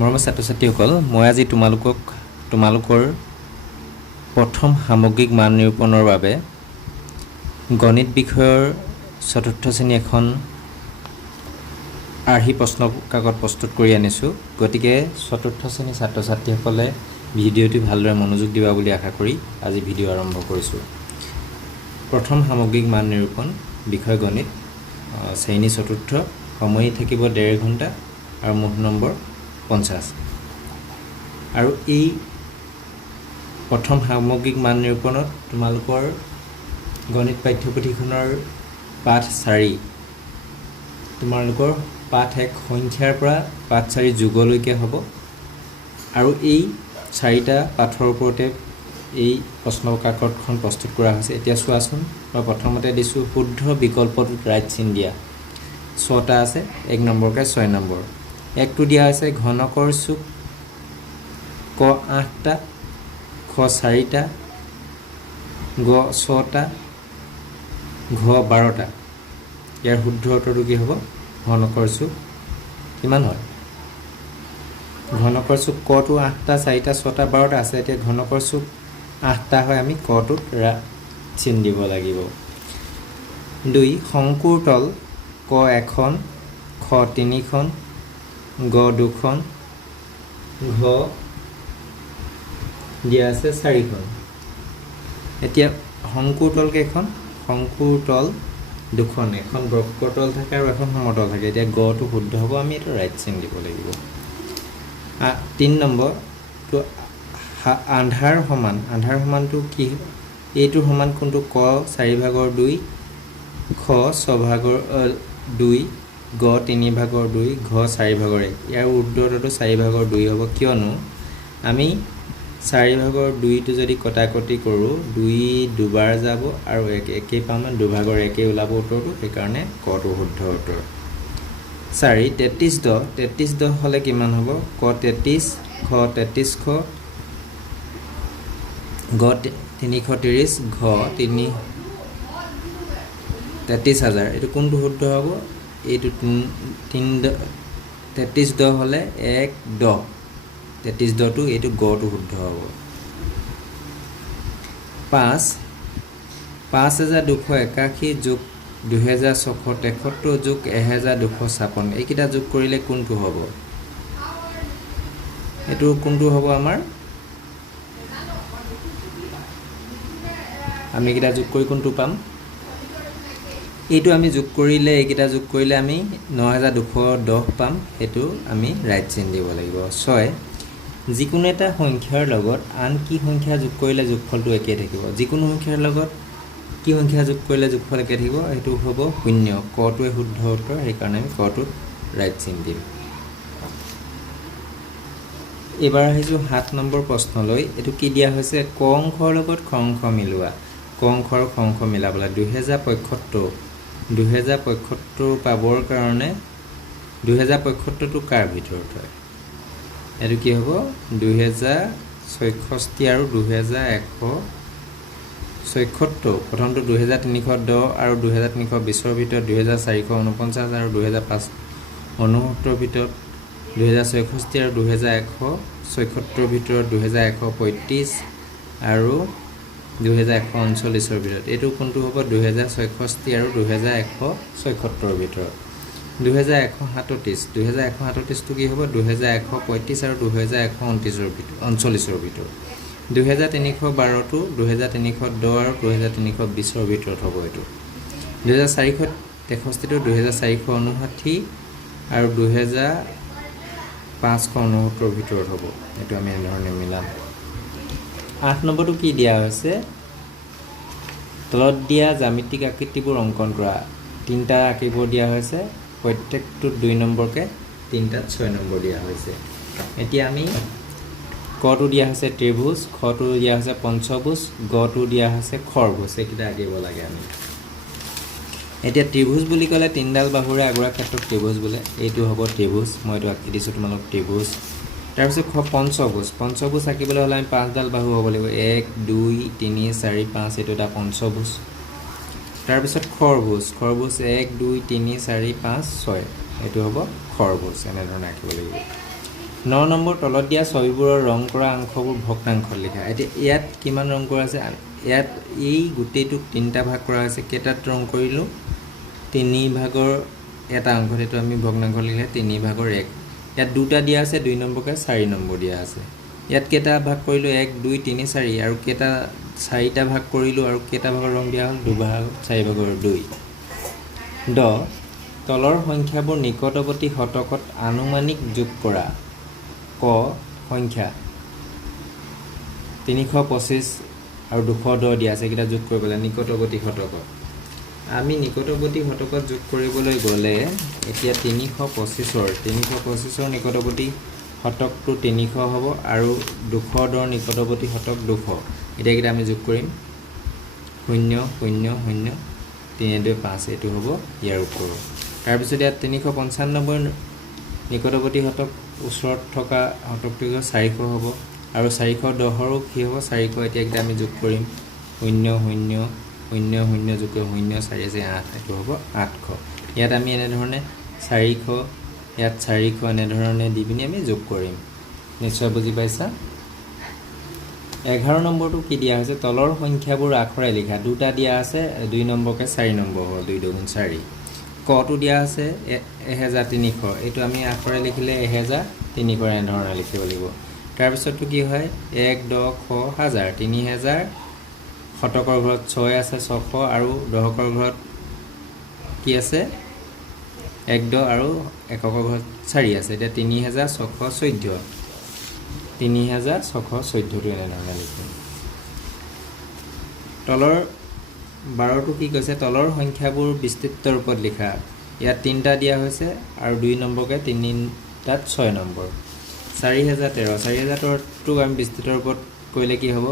মৰমৰ ছাত্ৰ-ছাত্ৰীসকল, মই আজি তোমালোকৰ প্ৰথম সামগ্ৰিক মান নিৰূপণৰ বাবে গণিত বিষয়ৰ চতুৰ্থ শ্ৰেণী এখন আৰ্হি প্ৰশ্ন কাকত প্ৰস্তুত কৰি আনিছোঁ। গতিকে চতুৰ্থ শ্ৰেণীৰ ছাত্ৰ-ছাত্ৰীসকলে ভিডিঅ'টি ভালদৰে মনোযোগ দিবা বুলি আশা কৰি আজি ভিডিঅ' আৰম্ভ কৰিছোঁ। প্ৰথম সামগ্ৰিক মান নিৰূপণ, বিষয় গণিত, শ্ৰেণী চতুৰ্থ, সময় থাকিব 1.5 ঘণ্টা আৰু মুঠ নম্বৰ 50। আৰু এই প্ৰথম সামগ্ৰিক মান নিৰূপণত তোমালোকৰ গণিত পাঠ্যপুথিখনৰ পাঠ 4, তোমালোকৰ পাঠ 1 সংখ্যাৰ পৰা পাঠ 4 যোগলৈকে হ'ব। আৰু এই 4টা পাঠৰ ওপৰতে এই প্ৰশ্ন কাকতখন প্ৰস্তুত কৰা হৈছে। এতিয়া চোৱাচোন, মই প্ৰথমতে দিছোঁ শুদ্ধ বিকল্পটোত ৰাইট চিন দিয়া 6টা আছে, 1 নম্বৰকৈ 6 নম্বৰ। 1টো দিয়া হৈছে ঘনকৰ চুক ক 8টা, খ 4টা, গ 6টা, ঘ 12টা। ইয়াৰ শুদ্ধ উত্তৰটো কি হ'ব? ঘনকৰ চুক কিমান হয়? ঘনকৰ চুক কটো 8টা, 4টা, 6টা, 12টা আছে। এতিয়া ঘনকৰ চুক 8টা হয়, আমি কটোত চিন দিব লাগিব। 2 শংকুৰ তল ক 1খন, খ 3খন, গ 2খন, ঘ দিয়া আছে 4খন। এতিয়া শংকুৰ তল কেইখন? শংকুৰ তল 2খন, এখন বক্ৰতল থাকে আৰু এখন সমতল থাকে। এতিয়া গটো শুদ্ধ হ'ব, আমি এইটো ৰাইট চিন দিব লাগিব। 3 নম্বৰটো আন্ধাৰ সমান। আন্ধাৰ সমানটো কি? এইটোৰ সমান কোনটো? ক 4/2, খ 6/2, গ 3/2, ঘ 4/1। ইয়াৰ উত্তৰটো 4/2 হ'ব, কিয়নো আমি 4/2টো যদি কটাকটি কৰোঁ, 2 দুবাৰ যাব আৰু 1 পাম, 2/1 ওলাব উত্তৰটো। সেইকাৰণে কটো শুদ্ধ উত্তৰ। 4 33/10 হ'লে কিমান হ'ব? ক 33, খ 33শ, গ 330, ঘ 33,000। এইটো কোনটো শুদ্ধ হ'ব? এইটো 33/10 হ'লে 1/10, 33/10টো এইটো গটো শুদ্ধ হ'ব। 5 5281 যোগ 2673 যোগ 1256, এইকেইটা যোগ কৰিলে কোনটো হ'ব? এইটো কোনটো হ'ব আমাৰ? আমি এইকেইটা যোগ কৰি কোনটো পাম? এইটো আমি যোগ কৰিলে, এইকেইটা যোগ কৰিলে আমি 9210 পাম। সেইটো আমি ৰাইট চিন দিব লাগিব। 6 যিকোনো এটা সংখ্যাৰ লগত আন কি সংখ্যা যোগ কৰিলে যোগফলটো একেই থাকিব? যিকোনো সংখ্যাৰ লগত কি সংখ্যা যোগ কৰিলে যোগফল একে থাকিব? সেইটো হ'ব 0। কটোৱে শুদ্ধ উত্তৰ, সেইকাৰণে আমি কটোত ৰাইট চিন দিম। এইবাৰ আহিছোঁ 7 নম্বৰ প্ৰশ্নলৈ। এইটো কি দিয়া হৈছে? ক অংশৰ লগত খ অংশ মিলোৱা। ক অংশ আৰু খ অংশ মিলাবলৈ 2075 পাবৰ কাৰণে 2075টো কাৰ ভিতৰত হয়? এইটো কি হ'ব? 2066 আৰু 2176। প্ৰথমটো 2310 আৰু 2320 ভিতৰত, 2449 আৰু 2569 ভিতৰত, 2066 আৰু 2176 ভিতৰত, 2135 আৰু 2139 ভিতৰত। এইটো কোনটো হ'ব? 2066 আৰু 2176 ভিতৰত। 2137টো কি হ'ব? 2135 আৰু 2139 ভিতৰত। 2312টো 2310 আৰু 2320 ভিতৰত হ'ব। এইটো 2463টো 2459 আৰু 2569 ভিতৰত হ'ব। এইটো আমি এনেধৰণে মিলাম। 8 নম্বৰটো কি দিয়া হৈছে? তলত দিয়া জ্যামিতিক আকৃতিবোৰ অংকন কৰা। 3টা আঁকিব দিয়া হৈছে, প্ৰত্যেকটোত 2 নম্বৰকৈ, 3টাত 6 নম্বৰ দিয়া হৈছে। এতিয়া আমি কটো দিয়া হৈছে ত্ৰিভুজ, খটো দিয়া হৈছে পঞ্চভুজ, গটো দিয়া হৈছে খৰভুজ। এইকেইটা আঁকিব লাগে আমি। এতিয়া ত্ৰিভুজ বুলি ক'লে 3ডাল বাহুৰে আগৰ ক্ষেত্ৰত ত্ৰিভুজ বোলে। এইটো হ'ব ত্ৰিভুজ, মই এইটো আঁকি দিছোঁ তোমালোক ত্ৰিভুজ। তাৰপিছত পঞ্চভুজ আঁকিবলৈ হ'লে আমি 5ডাল বাহু হ'ব লাগিব, 1 2 3 4 5, এইটো এটা পঞ্চভুজ। তাৰপিছত খৰভুজ 1 2 3 4 5 6, এইটো হ'ব খৰভুজ। এনেধৰণে আঁকিব লাগিব। 9 নম্বৰ তলত দিয়া ছবিবোৰৰ ৰং কৰা অংশবোৰ ভগ্নাংশত লিখা এতিয়া ইয়াত কিমান ৰং কৰা আছে ইয়াত এই গোটেইটোক তিনিটা ভাগ কৰা হৈছে কেইটাত ৰং কৰিলোঁ 3 ভাগৰ এটা অংশত এইটো আমি ভগ্নাংশ লিখিলে 3 ভাগৰ 1 ইয়াত দুটা দিয়া আছে 2 নম্বৰকে 4 নম্বৰ দিয়া আছে ইয়াত কেইটা ভাগ কৰিলোঁ 1 2 3 4 আৰু কেইটা 4টা ভাগ কৰিলোঁ আৰু কেইটা ভাগৰ ৰং দিয়া হ'ল 2 ভাগ 4 ভাগৰ 2 তলৰ সংখ্যাবোৰ নিকটৱৰ্তী শতকত আনুমানিক যোগ কৰা ক সংখ্যা 325 আৰু 210 দিয়া আছে কিটা যোগ কৰিবলৈ নিকটৱৰ্তী শতকত আমি নিকটৱৰ্তী শতকত যোগ কৰিবলৈ গ'লে এতিয়া 325ৰ নিকটৱৰ্তী শতকটো 300 হ'ব আৰু 210ৰ নিকটৱৰ্তী শতক 200 এতিয়া কিটা আমি যোগ কৰিম 0 0 0 3 2 5 এইটো হ'ব ইয়াৰ উত্তৰ তাৰ পিছত ইয়াত 395ৰ নিকটৱৰ্তী শতক ওচৰত থকা শতকটো 400 হ'ব আৰু 410ৰো কি হ'ব 400 এতিয়া কিটা আমি যোগ কৰিম 0 0 0 0 যোগ 0 4 আছে 8 এইটো হ'ব 800 ইয়াত আমি এনেধৰণে 400 ইয়াত 400 এনেধৰণে দি পিনি আমি যোগ কৰিম নিশ্চয় বুজি পাইছা 11 নম্বৰটো কি দিয়া হৈছে তলৰ সংখ্যাবোৰ আখৰে লিখা দুটা দিয়া আছে 2 নম্বৰকে 4 নম্বৰ হ'ল 2 2 4 কটো দিয়া আছে 1300 এইটো আমি আখৰে লিখিলে 1300 এনেধৰণে লিখিব লাগিব তাৰ পিছতটো কি হয় 1 10 1000 3000 শতকৰ ঘৰত 6 আছে 600 আৰু দশকৰ ঘৰত কি আছে 1 10 আৰু এককৰ ঘৰত 4 আছে এতিয়া 3614 3614 টো এনেধৰণে লিখিম তলৰ 12টো কি কৈছে তলৰ সংখ্যাবোৰ বিস্তৃত ৰূপত লিখা ইয়াত 3টা দিয়া হৈছে আৰু 2 নম্বৰকে 3টাত 6 নম্বৰ 4013টো আমি বিস্তৃত ৰূপত কৰিলে কি হ'ব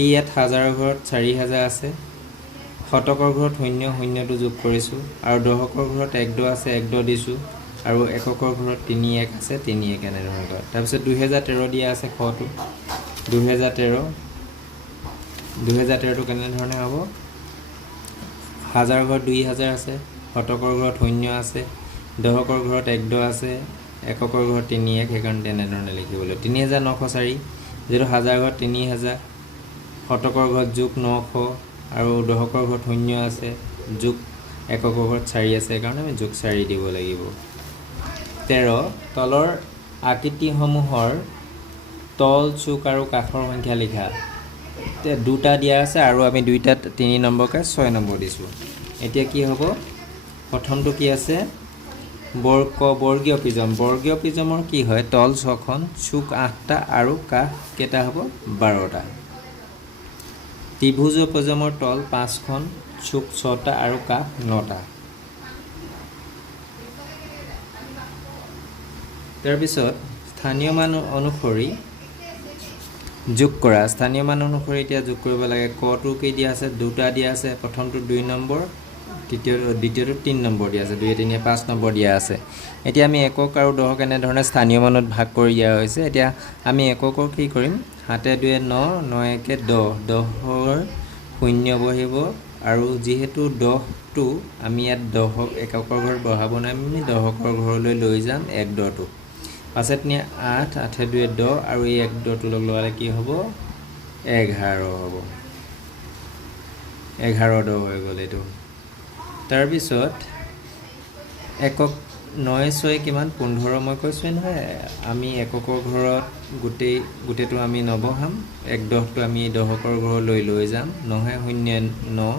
এই ইয়াত হাজাৰৰ ঘৰত 4000 আছে শতকৰ ঘৰত 0 0 টো যোগ কৰিছোঁ আৰু দশকৰ ঘৰত 1 10 আছে 1 10 দিছোঁ আৰু এককৰ ঘৰত 3 1 আছে 3 1 এনেধৰণে কৰা তাৰ পিছত 2013 দিয়া আছে খটো 2013টো কেনেধৰণে হ'ব হাজাৰৰ ঘৰত 2000 আছে শতকৰ ঘৰত 0 আছে দশকৰ ঘৰত 1 10 আছে এককৰ ঘৰত 3 1 সেইকাৰণে তেনেধৰণে লিখিবলৈ 3904 যেটো হাজাৰ ঘৰত 3000 শতকৰ ঘৰত যোগ 900 আৰু দশকৰ ঘৰত 0 আছে যোগ এককৰ ঘৰত 4 আছে কাৰণ আমি যোগ 4 দিব লাগিব 13 তলৰ আকৃতিসমূহৰ তল চুক আৰু কাষৰ সংখ্যা লিখা দুটা দিয়া আছে আৰু আমি দুইটাত 3 নম্বৰকে 6 নম্বৰ দিছোঁ এতিয়া কি হ'ব প্ৰথমটো কি আছে বৰ্গীয় প্ৰিজমৰ কি হয় তল 6খন চুক 8টা আৰু কাষ কেইটা হ'ব 12টা ত্ৰিভুজীয় প্ৰিজমৰ তল 5খন চুক 6টা আৰু কাষ 9টা তাৰ পিছত স্থানীয় মান অনুসৰি যোগ কৰা স্থানীয় মান অনুসৰি এতিয়া যোগ কৰিব লাগে কটো কি দিয়া আছে দুটা দিয়া আছে প্ৰথমটো 2 নম্বৰ দ্বিতীয়টো 3 নম্বৰ দিয়া আছে 2 3 5 নম্বৰ দিয়া আছে এতিয়া আমি একক আৰু দশক এনে ধৰণে স্থানীয় মানত ভাগ কৰি দিয়া হৈছে এতিয়া আমি এককৰ কি কৰিম হাতে 2 9 9 1 10 10ৰ 0 বহিব আৰু যেহেতু 10টো আমি ইয়াত দশক এককৰ ঘৰত বহাব নাই আমি দশকৰ ঘৰলৈ লৈ যাম 1 10টো পাছত নি 8 8 2 10 আৰু এই 1 10টো লগ লগালে কি হ'ব 11 হ'ব 11 10 হৈ গ'ল এইটো তাৰ পিছত একক 9 6 কিমান 15 মই কৈছোঁ নহয় আমি এককৰ ঘৰত গোটেইটো আমি নবহাম 1 10টো আমি দশকৰ ঘৰলৈ লৈ যাম 9 0 9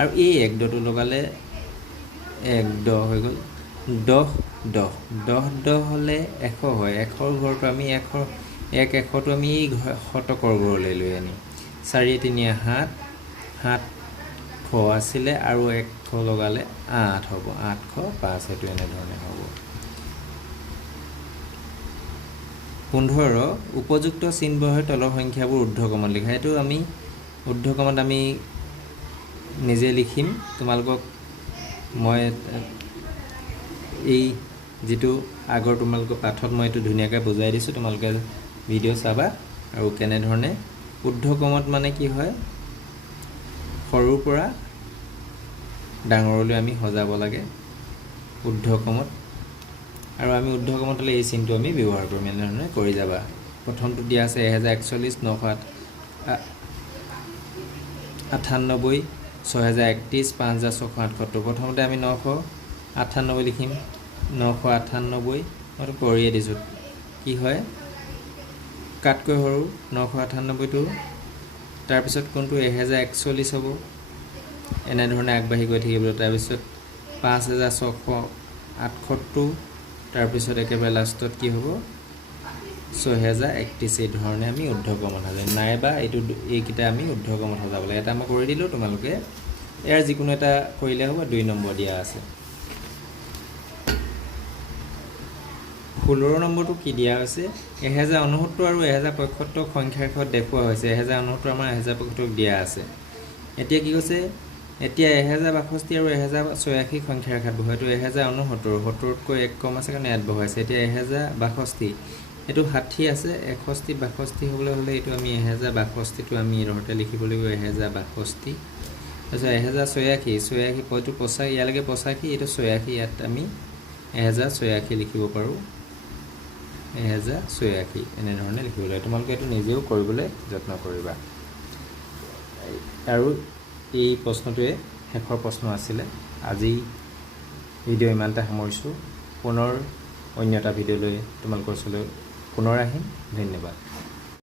আৰু এই 1 10টো লগালে 1 10 হৈ গ'ল 10 হ'লে 100 হয় 100ৰ ঘৰটো আমি 100টো আমি এই শতকৰ ঘৰলৈ লৈ আনিম 4 3 7 আছিলে আৰু 100 লগালে 8 হ'ব 805 এইটো এনেধৰণে হ'ব 15 উপযুক্ত চিহ্নবোৰৰ তলৰ সংখ্যাবোৰ ঊৰ্ধ্বক্ৰমত লিখা এইটো আমি ঊৰ্ধ্বক্ৰমত আমি নিজে লিখিম তোমালোকক মই এই যেটো আগৰ তোমালোকৰ পাঠত মই এইটো ধুনীয়াকৈ বুজাই দিছোঁ তোমালোকে ভিডিও চাবা আৰু কেনে ধৰণে ঊৰ্ধ্বক্ৰমত মানে কি হয় সৰুৰ পৰা ডাঙৰলৈ আমি সজাব লাগে ঊৰ্ধ্বক্ৰমত আৰু আমি ঊৰ্ধ্বকমত হ'লে এই চিনটো আমি ব্যৱহাৰ কৰিম। এনেধৰণে কৰি যাবা। প্ৰথমটো দিয়া আছে 1041, 998, 6031, 5678। প্ৰথমতে আমি 998 লিখিম। 998 মইতো কৰিয়ে দিছোঁ। কি হয়, কাটকৈ সৰু 998টো, তাৰপিছত কোনটো 1041 হ'ব। এনেধৰণে আগবাঢ়ি গৈ থাকিব। তাৰপিছত 5678, তাৰপিছত একেবাৰে লাষ্টত কি হ'ব 6031। এই ধৰণে আমি ঊৰ্ধ্বকমত সজাম, নাইবা এইকেইটা আমি ঊৰ্ধ্বকমত সজাব লাগে। এটা মই কৰি দিলোঁ, তোমালোকে ইয়াৰ যিকোনো এটা কৰিলে হ'ব। 2 নম্বৰ দিয়া আছে। 16 নম্বৰটো কি দিয়া হৈছে, 1069 আৰু 1065 সংখ্যাৰ ঘৰত দেখুওৱা হৈছে। 1069 আমাৰ 1065 দিয়া আছে। এতিয়া কি কৈছে, এতিয়া 1062 আৰু 1086 সংখ্যাৰ ঘাত বহাই। এইটো 1069, 70তকৈ 1 কম আছে কাৰণে ইয়াত বহাইছে। এতিয়া 1062, এইটো 60 আছে। 61 62 হ'বলৈ হ'লে এইটো আমি 1062টো আমি ৰহতে লিখিব লাগিব। 1062, তাৰপিছত 1086, এইটো 85, ইয়ালৈকে 85, এইটো 86, ইয়াত আমি 1086 লিখিব পাৰোঁ। 1086 এনেধৰণে লিখিব লাগে। তোমালোকে এইটো নিজেও কৰিবলৈ যত্ন কৰিবা। আৰু এই প্ৰশ্নটোৱে শেষৰ প্ৰশ্ন আছিলে। আজি ভিডিঅ' ইমানতে সামৰিছোঁ। পুনৰ অন্য এটা ভিডিঅ'লৈ তোমালোকৰ ওচৰলৈ পুনৰ আহিম। ধন্যবাদ।